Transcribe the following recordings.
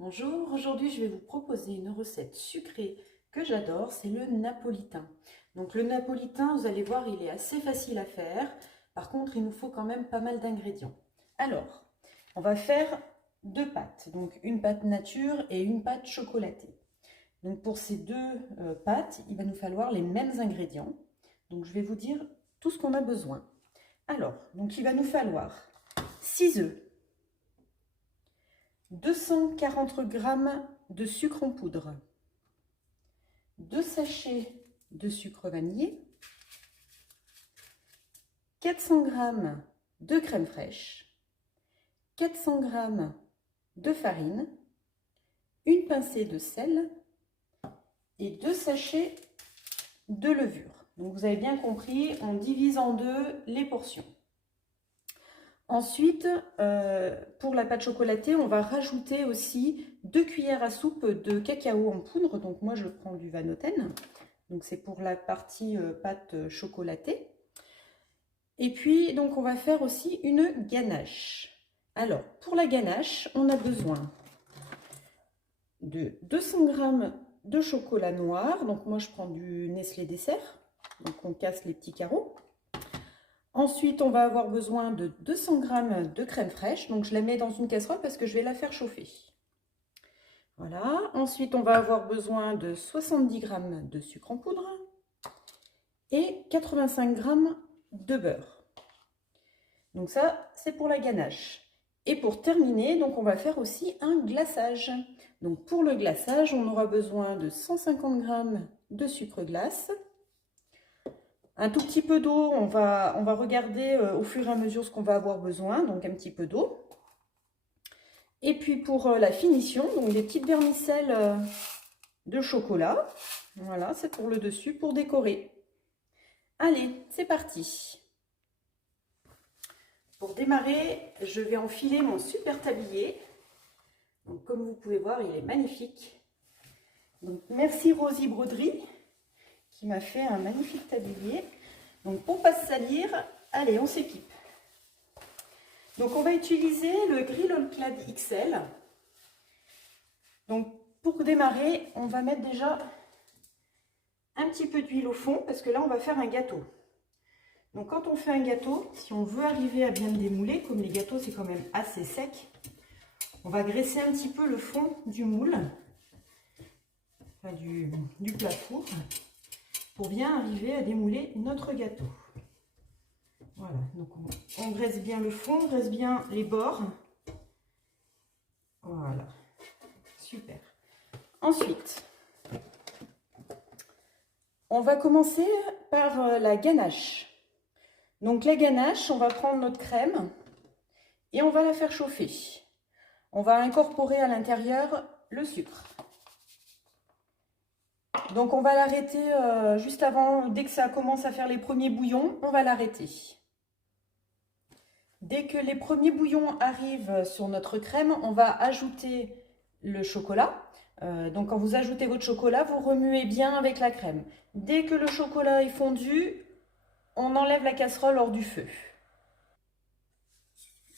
Bonjour, aujourd'hui je vais vous proposer une recette sucrée que j'adore, c'est le napolitain. Donc le napolitain, vous allez voir, il est assez facile à faire. Par contre, il nous faut quand même pas mal d'ingrédients. Alors, on va faire deux pâtes, donc une pâte nature et une pâte chocolatée. Donc pour ces deux pâtes, il va nous falloir les mêmes ingrédients. Donc je vais vous dire tout ce qu'on a besoin. Alors, donc il va nous falloir 6 œufs, 240 g de sucre en poudre, 2 sachets de sucre vanillé, 400 g de crème fraîche, 400 g de farine, une pincée de sel et 2 sachets de levure. Donc vous avez bien compris, on divise en deux les portions. Ensuite, pour la pâte chocolatée, on va rajouter aussi 2 cuillères à soupe de cacao en poudre. Donc moi, je prends du Vanoten. Donc c'est pour la partie pâte chocolatée. Et puis, donc on va faire aussi une ganache. Alors, pour la ganache, on a besoin de 200 g de chocolat noir. Donc moi, je prends du Nestlé Dessert. Donc on casse les petits carreaux. Ensuite, on va avoir besoin de 200 g de crème fraîche. Donc, je la mets dans une casserole parce que je vais la faire chauffer. Voilà. Ensuite, on va avoir besoin de 70 g de sucre en poudre et 85 g de beurre. Donc ça, c'est pour la ganache. Et pour terminer, donc on va faire aussi un glaçage. Donc pour le glaçage, on aura besoin de 150 g de sucre glace. Un tout petit peu d'eau, on va regarder au fur et à mesure ce qu'on va avoir besoin, donc un petit peu d'eau. Et puis pour la finition, donc des petites vermicelles de chocolat. Voilà, c'est pour le dessus, pour décorer. Allez, c'est parti. Pour démarrer, je vais enfiler mon super tablier. Donc comme vous pouvez voir, il est magnifique. Donc merci Rosie Broderie qui m'a fait un magnifique tablier. Donc pour ne pas se salir, allez, on s'équipe. Donc on va utiliser le Grill All Clad XL. Donc pour démarrer, on va mettre déjà un petit peu d'huile au fond parce que là on va faire un gâteau. Donc quand on fait un gâteau, si on veut arriver à bien le démouler, comme les gâteaux c'est quand même assez sec, on va graisser un petit peu le fond du moule, enfin du plat four, pour bien arriver à démouler notre gâteau. Voilà, donc on graisse bien le fond, on graisse bien les bords. Voilà, super. Ensuite, on va commencer par la ganache. Donc la ganache, on va prendre notre crème et on va la faire chauffer. On va incorporer à l'intérieur le sucre. Donc on va l'arrêter juste avant, dès que ça commence à faire les premiers bouillons, on va l'arrêter. Dès que les premiers bouillons arrivent sur notre crème, on va ajouter le chocolat. Donc quand vous ajoutez votre chocolat, vous remuez bien avec la crème. Dès que le chocolat est fondu, on enlève la casserole hors du feu.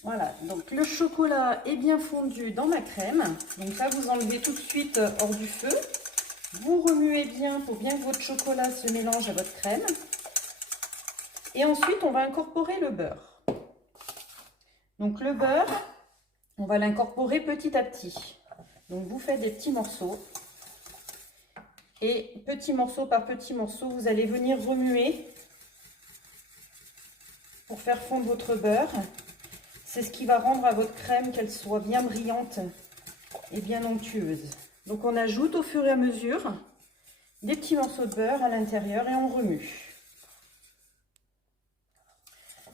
Voilà, donc le chocolat est bien fondu dans ma crème. Donc ça, vous enlevez tout de suite hors du feu. Vous remuez bien pour bien que votre chocolat se mélange à votre crème. Et ensuite, on va incorporer le beurre. Donc le beurre, on va l'incorporer petit à petit. Donc vous faites des petits morceaux. Et petit morceau par petit morceau, vous allez venir remuer pour faire fondre votre beurre. C'est ce qui va rendre à votre crème qu'elle soit bien brillante et bien onctueuse. Donc on ajoute au fur et à mesure des petits morceaux de beurre à l'intérieur et on remue.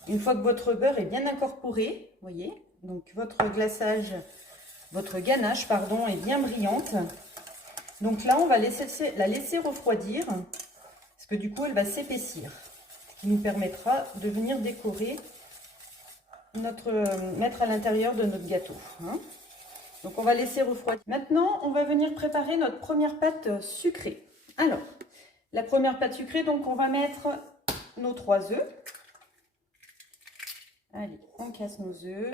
Une fois que votre beurre est bien incorporé, voyez, donc votre glaçage, votre ganache, pardon, est bien brillante. Donc là, on va la laisser refroidir, parce que du coup, elle va s'épaissir, ce qui nous permettra de venir décorer mettre à l'intérieur de notre gâteau. Hein. Donc on va laisser refroidir. Maintenant, on va venir préparer notre première pâte sucrée. Alors, la première pâte sucrée, donc on va mettre nos 3 œufs. Allez, on casse nos œufs.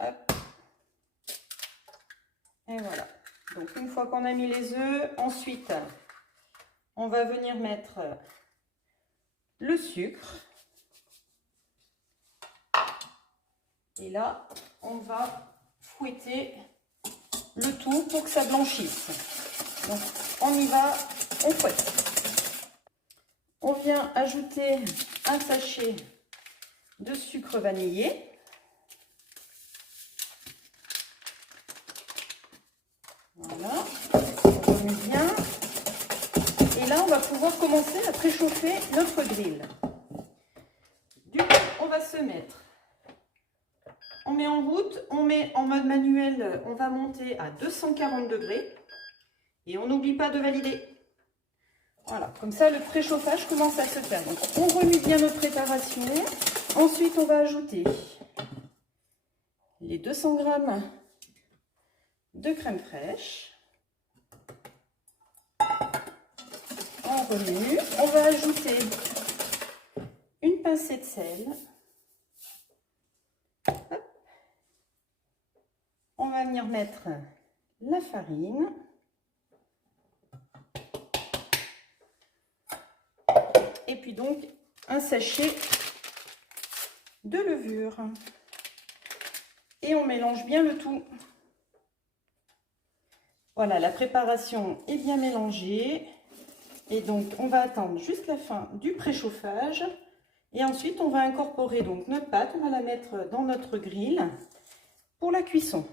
Hop. Et voilà. Donc une fois qu'on a mis les œufs, ensuite on va venir mettre le sucre. Et là, on va fouetter le tout pour que ça blanchisse. Donc on y va, on fouette. On vient ajouter un sachet de sucre vanillé. Voilà, on remue bien. Et là, on va pouvoir commencer à préchauffer notre grille. Du coup, on va se mettre. On met en route, on met en mode manuel, on va monter à 240 degrés. Et on n'oublie pas de valider. Voilà, comme ça, le préchauffage commence à se faire. Donc, on remue bien notre préparation. Ensuite, on va ajouter les 200 g de crème fraîche. On remue. On va ajouter une pincée de sel. Hop. On va venir mettre la farine. Et puis donc, un sachet de levure. Et on mélange bien le tout. Voilà, la préparation est bien mélangée. Et donc, on va attendre jusqu'à la fin du préchauffage. Et ensuite, on va incorporer donc notre pâte. On va la mettre dans notre grille pour la cuisson.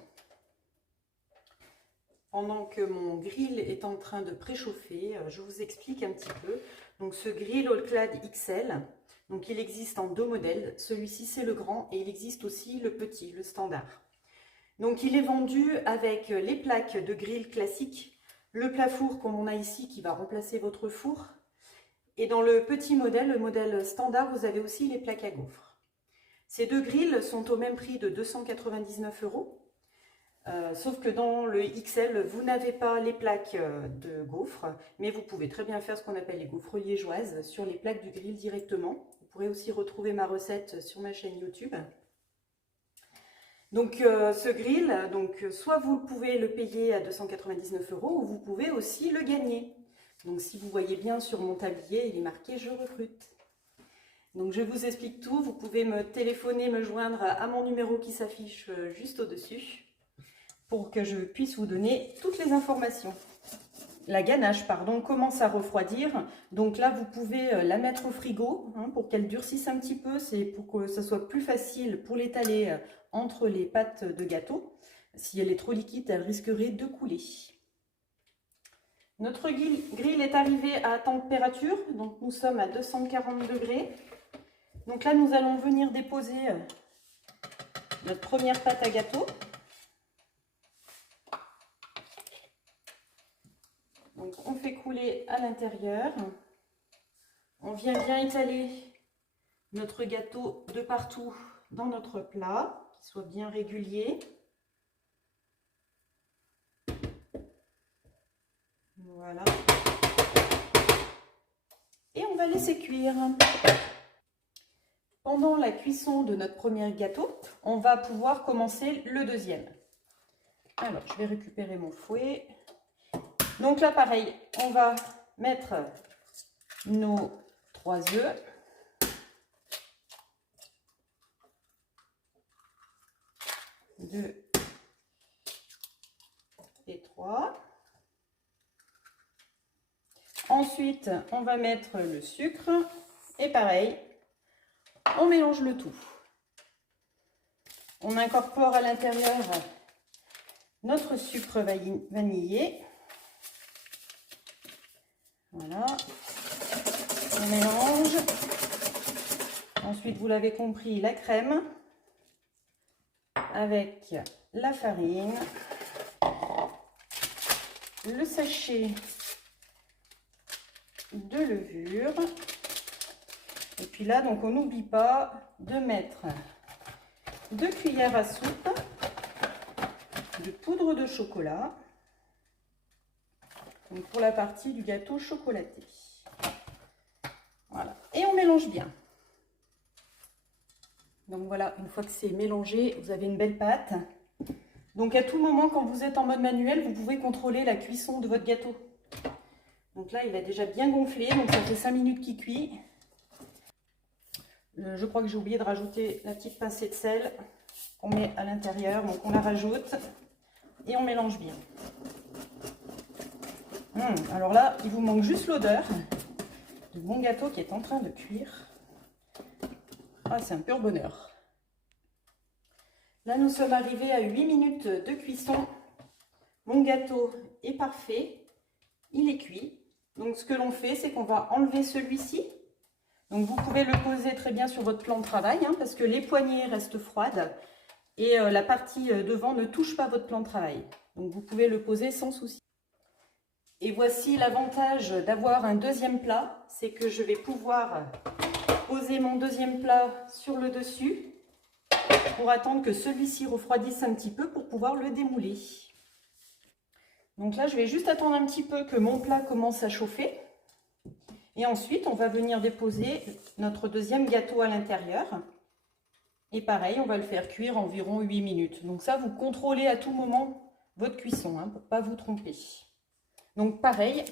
Pendant que mon grill est en train de préchauffer, je vous explique un petit peu. Donc, ce grill All-Clad XL, donc il existe en 2 modèles. Celui-ci, c'est le grand et il existe aussi le petit, le standard. Donc, il est vendu avec les plaques de grill classique, le plat four comme on a ici qui va remplacer votre four. Et dans le petit modèle, le modèle standard, vous avez aussi les plaques à gaufres. Ces 2 grilles sont au même prix de 299 €. Sauf que dans le XL, vous n'avez pas les plaques de gaufres, mais vous pouvez très bien faire ce qu'on appelle les gaufres liégeoises sur les plaques du grill directement. Vous pourrez aussi retrouver ma recette sur ma chaîne YouTube. Donc ce grill, soit vous pouvez le payer à 299 € ou vous pouvez aussi le gagner. Donc si vous voyez bien sur mon tablier, il est marqué « Je recrute ». Donc je vous explique tout, vous pouvez me téléphoner, me joindre à mon numéro qui s'affiche juste au-dessus pour que je puisse vous donner toutes les informations. La ganache, pardon, commence à refroidir. Donc là, vous pouvez la mettre au frigo pour qu'elle durcisse un petit peu. C'est pour que ce soit plus facile pour l'étaler entre les pâtes de gâteau. Si elle est trop liquide, elle risquerait de couler. Notre grill est arrivé à température. Donc nous sommes à 240 degrés. Donc là, nous allons venir déposer notre première pâte à gâteau. Donc on fait couler à l'intérieur. On vient bien étaler notre gâteau de partout dans notre plat, qu'il soit bien régulier. Voilà. Et on va laisser cuire. Pendant la cuisson de notre premier gâteau, on va pouvoir commencer le deuxième. Alors, je vais récupérer mon fouet. Donc là, pareil, on va mettre nos 3 œufs. Deux et 3. Ensuite, on va mettre le sucre. Et pareil, on mélange le tout. On incorpore à l'intérieur notre sucre vanillé. Voilà. On mélange. Ensuite, vous l'avez compris, la crème avec la farine, le sachet de levure. Et puis là, donc on n'oublie pas de mettre 2 cuillères à soupe de poudre de chocolat. Donc pour la partie du gâteau chocolaté. Voilà. Et on mélange bien. Donc voilà, une fois que c'est mélangé, vous avez une belle pâte. Donc à tout moment, quand vous êtes en mode manuel, vous pouvez contrôler la cuisson de votre gâteau. Donc là, il a déjà bien gonflé, donc ça fait 5 minutes qu'il cuit. Je crois que j'ai oublié de rajouter la petite pincée de sel qu'on met à l'intérieur. Donc on la rajoute et on mélange bien. Alors là, il vous manque juste l'odeur de mon gâteau qui est en train de cuire. Ah, c'est un pur bonheur. Là, nous sommes arrivés à 8 minutes de cuisson. Mon gâteau est parfait. Il est cuit. Donc, ce que l'on fait, c'est qu'on va enlever celui-ci. Donc, vous pouvez le poser très bien sur votre plan de travail, hein, parce que les poignées restent froides et la partie devant ne touche pas votre plan de travail. Donc, vous pouvez le poser sans souci. Et voici l'avantage d'avoir un deuxième plat, c'est que je vais pouvoir poser mon deuxième plat sur le dessus pour attendre que celui-ci refroidisse un petit peu pour pouvoir le démouler. Donc là, je vais juste attendre un petit peu que mon plat commence à chauffer. Et ensuite, on va venir déposer notre deuxième gâteau à l'intérieur. Et pareil, on va le faire cuire environ 8 minutes. Donc ça, vous contrôlez à tout moment votre cuisson, hein, pour ne pas vous tromper. Donc pareil,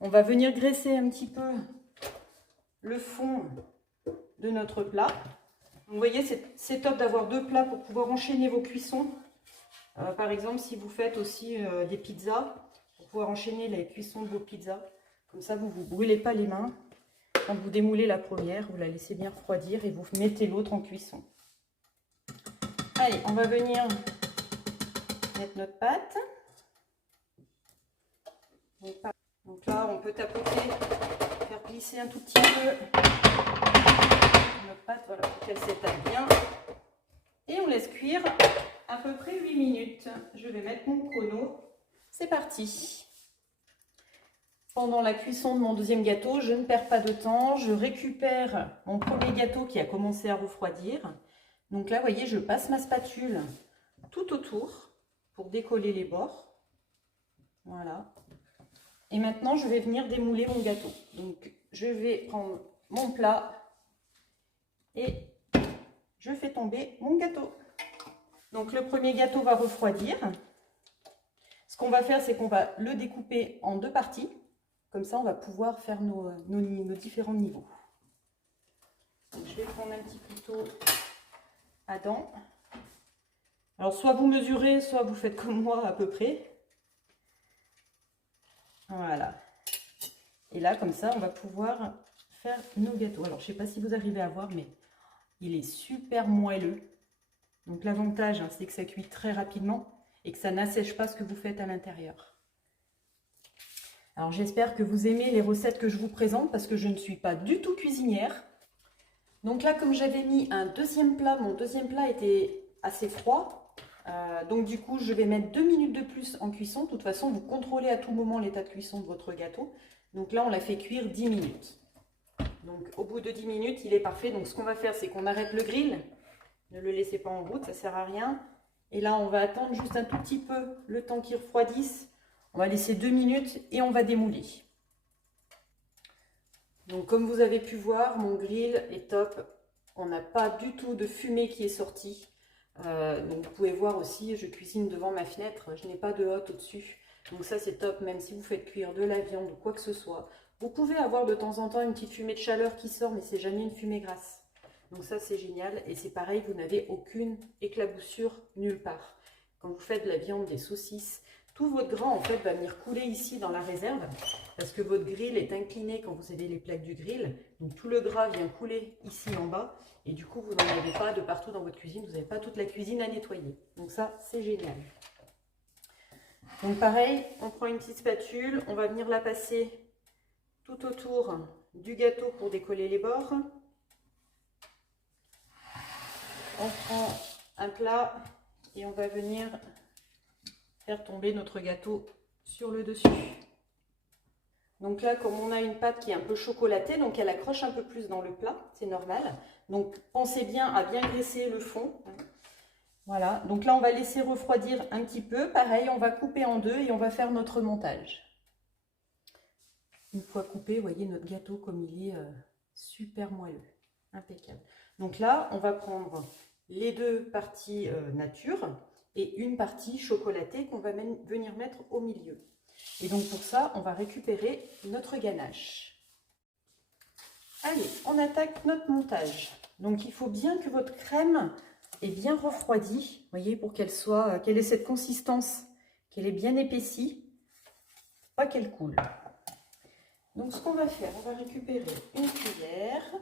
on va venir graisser un petit peu le fond de notre plat. Vous voyez, c'est top d'avoir deux plats pour pouvoir enchaîner vos cuissons. Par exemple, si vous faites aussi des pizzas, pour pouvoir enchaîner les cuissons de vos pizzas. Comme ça, vous ne vous brûlez pas les mains. Quand vous démoulez la première, vous la laissez bien refroidir et vous mettez l'autre en cuisson. Allez, on va venir mettre notre pâte. Donc là, on peut tapoter, faire glisser un tout petit peu notre pâte, voilà, pour qu'elle s'étale bien. Et on laisse cuire à peu près 8 minutes. Je vais mettre mon chrono. C'est parti. Pendant la cuisson de mon deuxième gâteau, je ne perds pas de temps. Je récupère mon premier gâteau qui a commencé à refroidir. Donc là, vous voyez, je passe ma spatule tout autour pour décoller les bords. Voilà. Et maintenant, je vais venir démouler mon gâteau. Donc, je vais prendre mon plat et je fais tomber mon gâteau. Donc, le premier gâteau va refroidir. Ce qu'on va faire, c'est qu'on va le découper en deux parties. Comme ça, on va pouvoir faire nos différents niveaux. Donc, je vais prendre un petit couteau à dents. Alors, soit vous mesurez, soit vous faites comme moi à peu près. Voilà. Et là, comme ça, on va pouvoir faire nos gâteaux. Alors, je ne sais pas si vous arrivez à voir, mais il est super moelleux. Donc, l'avantage, hein, c'est que ça cuit très rapidement et que ça n'assèche pas ce que vous faites à l'intérieur. Alors, j'espère que vous aimez les recettes que je vous présente parce que je ne suis pas du tout cuisinière. Donc là, comme j'avais mis un deuxième plat, mon deuxième plat était assez froid. Donc du coup, je vais mettre 2 minutes de plus en cuisson. De toute façon, vous contrôlez à tout moment l'état de cuisson de votre gâteau. Donc là, on l'a fait cuire 10 minutes. Donc au bout de 10 minutes, il est parfait. Donc ce qu'on va faire, c'est qu'on arrête le grill. Ne le laissez pas en route, ça ne sert à rien. Et là, on va attendre juste un tout petit peu le temps qu'il refroidisse. On va laisser 2 minutes et on va démouler. Donc comme vous avez pu voir, mon grill est top. On n'a pas du tout de fumée qui est sortie. Donc vous pouvez voir aussi, je cuisine devant ma fenêtre, je n'ai pas de hotte au-dessus. Donc ça c'est top, même si vous faites cuire de la viande ou quoi que ce soit. Vous pouvez avoir de temps en temps une petite fumée de chaleur qui sort, mais c'est jamais une fumée grasse. Donc ça c'est génial. Et c'est pareil, vous n'avez aucune éclaboussure nulle part. Quand vous faites de la viande, des saucisses, tout votre gras en fait va venir couler ici dans la réserve. Parce que votre grill est incliné quand vous avez les plaques du grill. Donc tout le gras vient couler ici en bas. Et du coup, vous n'en avez pas de partout dans votre cuisine. Vous n'avez pas toute la cuisine à nettoyer. Donc ça, c'est génial. Donc pareil, on prend une petite spatule. On va venir la passer tout autour du gâteau pour décoller les bords. On prend un plat et on va venir faire tomber notre gâteau sur le dessus. Donc là, comme on a une pâte qui est un peu chocolatée, donc elle accroche un peu plus dans le plat, c'est normal. Donc pensez bien à bien graisser le fond. Voilà, donc là on va laisser refroidir un petit peu. Pareil, on va couper en deux et on va faire notre montage. Une fois coupé, vous voyez notre gâteau comme il est super moelleux, impeccable. Donc là, on va prendre les deux parties nature et une partie chocolatée qu'on va venir mettre au milieu. Et donc pour ça, on va récupérer notre ganache. Allez, on attaque notre montage. Donc il faut bien que votre crème ait bien refroidi, voyez, pour qu'elle ait cette consistance, qu'elle est bien épaissie, pas qu'elle coule. Donc ce qu'on va faire, on va récupérer une cuillère.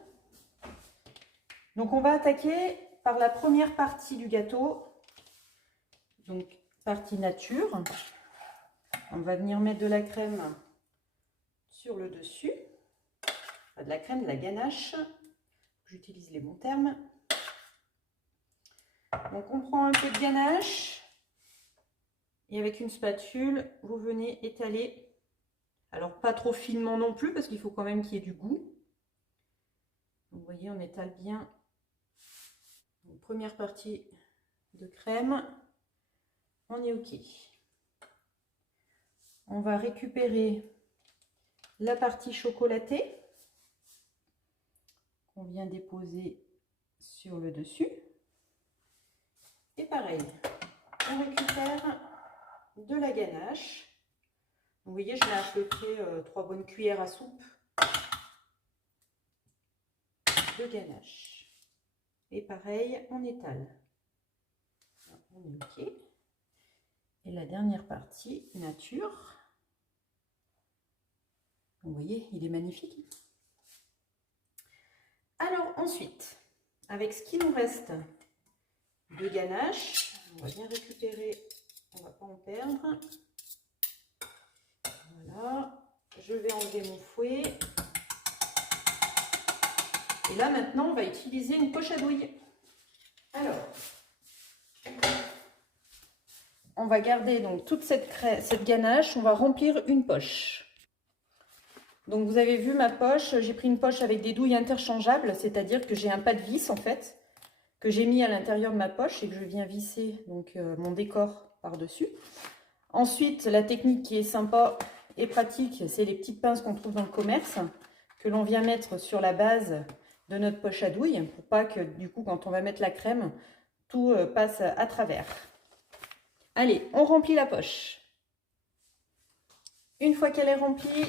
Donc on va attaquer par la première partie du gâteau, donc partie nature. On va venir mettre de la crème sur le dessus, enfin, de la crème, de la ganache. J'utilise les bons termes. Donc on prend un peu de ganache et avec une spatule, vous venez étaler. Alors pas trop finement non plus parce qu'il faut quand même qu'il y ait du goût. Donc, vous voyez, on étale bien. Donc, première partie de crème, on est OK. On va récupérer la partie chocolatée qu'on vient déposer sur le dessus. Et pareil, on récupère de la ganache. Vous voyez, je mets à peu près 3 bonnes cuillères à soupe de ganache. Et pareil, on étale. On est OK. Et la dernière partie, nature. Vous voyez, il est magnifique. Alors ensuite, avec ce qui nous reste de ganache, on va bien récupérer, on ne va pas en perdre. Voilà, je vais enlever mon fouet. Et là maintenant, on va utiliser une poche à douille. Alors, on va garder donc toute cette ganache, on va remplir une poche. Donc vous avez vu ma poche, j'ai pris une poche avec des douilles interchangeables, c'est-à-dire que j'ai un pas de vis en fait, que j'ai mis à l'intérieur de ma poche et que je viens visser donc, mon décor par-dessus. Ensuite, la technique qui est sympa et pratique, c'est les petites pinces qu'on trouve dans le commerce, que l'on vient mettre sur la base de notre poche à douille, pour pas que du coup quand on va mettre la crème, tout passe à travers. Allez, on remplit la poche. Une fois qu'elle est remplie,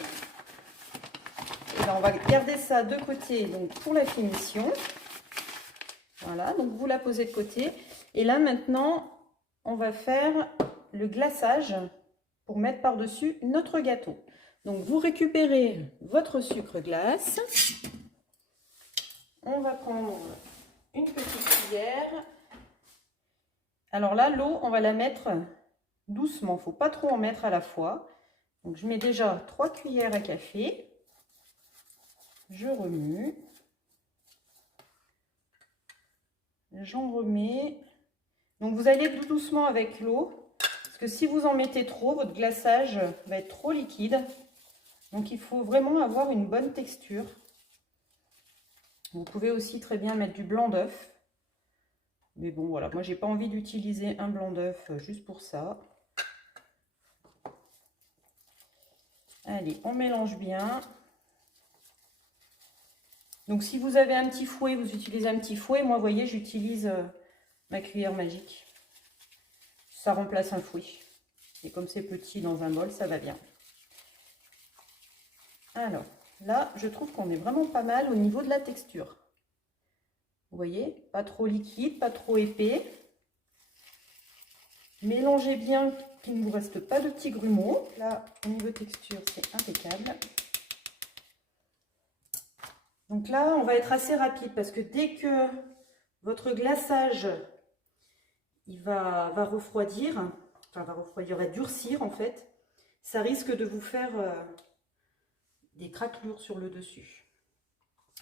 et ben on va garder ça de côté donc pour la finition. Voilà, donc vous la posez de côté. Et là maintenant, on va faire le glaçage pour mettre par-dessus notre gâteau. Donc vous récupérez votre sucre glace. On va prendre une petite cuillère. Alors là, l'eau, on va la mettre doucement. Il ne faut pas trop en mettre à la fois. Donc je mets déjà 3 cuillères à café. Je remue. J'en remets. Donc vous allez tout doucement avec l'eau. Parce que si vous en mettez trop, votre glaçage va être trop liquide. Donc il faut vraiment avoir une bonne texture. Vous pouvez aussi très bien mettre du blanc d'œuf. Mais bon, voilà, moi j'ai pas envie d'utiliser un blanc d'œuf juste pour ça. Allez, on mélange bien. Donc si vous avez un petit fouet, vous utilisez un petit fouet. Moi, vous voyez, j'utilise ma cuillère magique. Ça remplace un fouet. Et comme c'est petit dans un bol, ça va bien. Alors, là, je trouve qu'on est vraiment pas mal au niveau de la texture. Vous voyez, pas trop liquide, pas trop épais. Mélangez bien qu'il ne vous reste pas de petits grumeaux. Là, au niveau texture, c'est impeccable. Donc là, on va être assez rapide parce que dès que votre glaçage il va refroidir, enfin va refroidir, va durcir en fait, ça risque de vous faire des craquelures sur le dessus.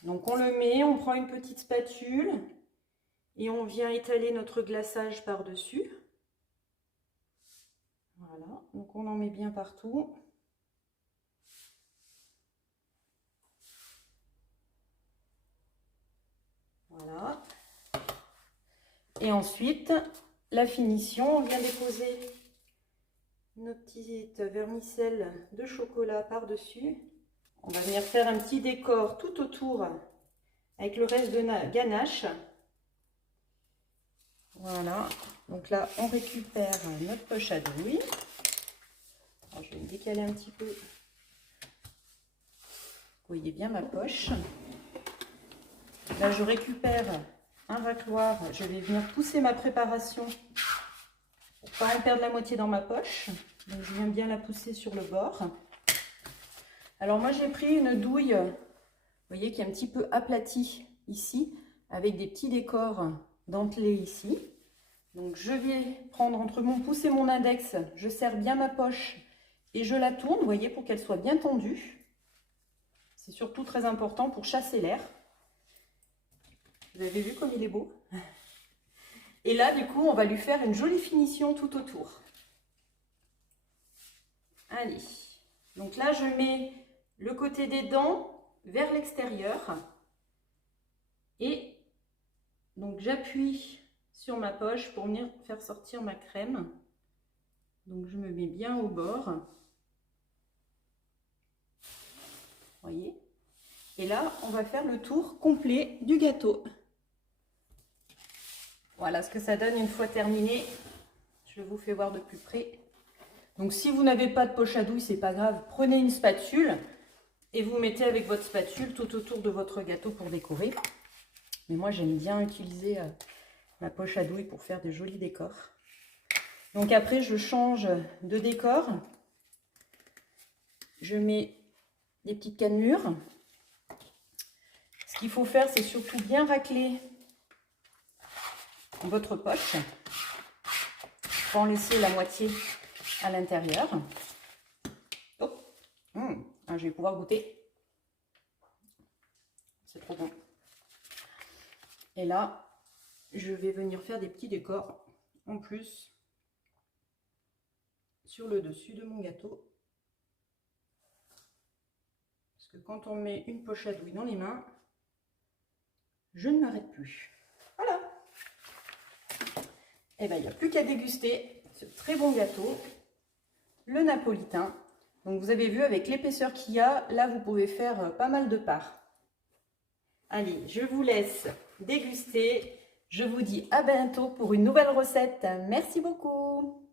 Donc on le met, on prend une petite spatule et on vient étaler notre glaçage par-dessus. Voilà, donc on en met bien partout. Voilà. Et ensuite, la finition, on vient déposer nos petites vermicelles de chocolat par-dessus. On va venir faire un petit décor tout autour avec le reste de ganache. Voilà, donc là on récupère notre poche à douille. Alors, je vais me décaler un petit peu. Vous voyez bien ma poche. Là je récupère un racloir, je vais venir pousser ma préparation pour ne pas en perdre la moitié dans ma poche. Donc je viens bien la pousser sur le bord. Alors moi j'ai pris une douille, vous voyez, qui est un petit peu aplatie ici, avec des petits décors dentelés ici. Donc je vais prendre entre mon pouce et mon index, je serre bien ma poche et je la tourne, vous voyez, pour qu'elle soit bien tendue. C'est surtout très important pour chasser l'air. Vous avez vu comme il est beau? Et là, du coup, on va lui faire une jolie finition tout autour. Allez. Donc là, je mets le côté des dents vers l'extérieur. Et donc, j'appuie sur ma poche pour venir faire sortir ma crème. Donc, je me mets bien au bord. Vous voyez? Et là, on va faire le tour complet du gâteau. Voilà ce que ça donne une fois terminé. Je vous fais voir de plus près. Donc si vous n'avez pas de poche à douille, c'est pas grave. Prenez une spatule et vous mettez avec votre spatule tout autour de votre gâteau pour décorer. Mais moi j'aime bien utiliser ma poche à douille pour faire de jolis décors. Donc après je change de décor. Je mets des petites cannelures. Ce qu'il faut faire, c'est surtout bien racler votre poche. Pour en laisser la moitié à l'intérieur. Oh. Je vais pouvoir goûter. C'est trop bon. Et là, je vais venir faire des petits décors en plus sur le dessus de mon gâteau. Parce que quand on met une poche à douille dans les mains, je ne m'arrête plus. Voilà. Et bien, il n'y a plus qu'à déguster ce très bon gâteau, le napolitain. Donc vous avez vu, avec l'épaisseur qu'il y a, là vous pouvez faire pas mal de parts. Allez, je vous laisse déguster. Je vous dis à bientôt pour une nouvelle recette. Merci beaucoup.